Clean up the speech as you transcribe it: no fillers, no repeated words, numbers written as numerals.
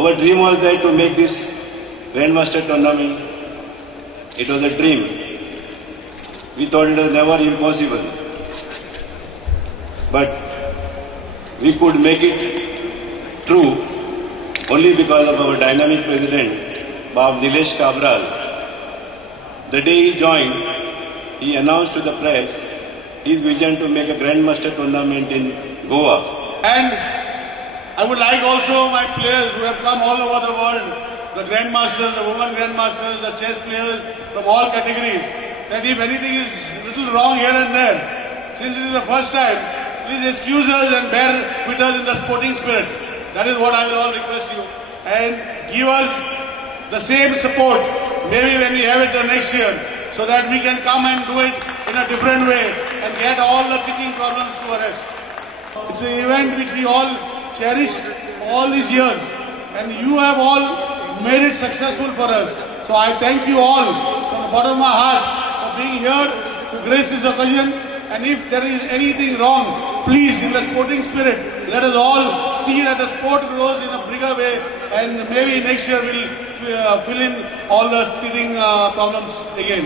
Our dream was there to make this Grandmaster tournament. It was a dream. We thought it was never impossible. But we could make it true only because of our dynamic president, Bab Nilesh Cabral. The day he joined, he announced to the press his vision to make a Grandmaster tournament in Goa. And I would like also my players who have come all over the world, the Grandmasters, the women Grandmasters, the chess players from all categories, that if anything is a little wrong here and there, since it is the first time, please excuse us and bear with us in the sporting spirit. That is what I will all request you. And give us the same support, maybe when we have it the next year, so that we can come and do it in a different way and get all the kicking problems to a rest. It's an event which we all cherished all these years, and you have all made it successful for us. So I thank you all from the bottom of my heart for being here to grace this occasion. And if there is anything wrong, please, in the sporting spirit, let us all see that the sport grows in a bigger way, and maybe next year we'll fill in all the teething problems again.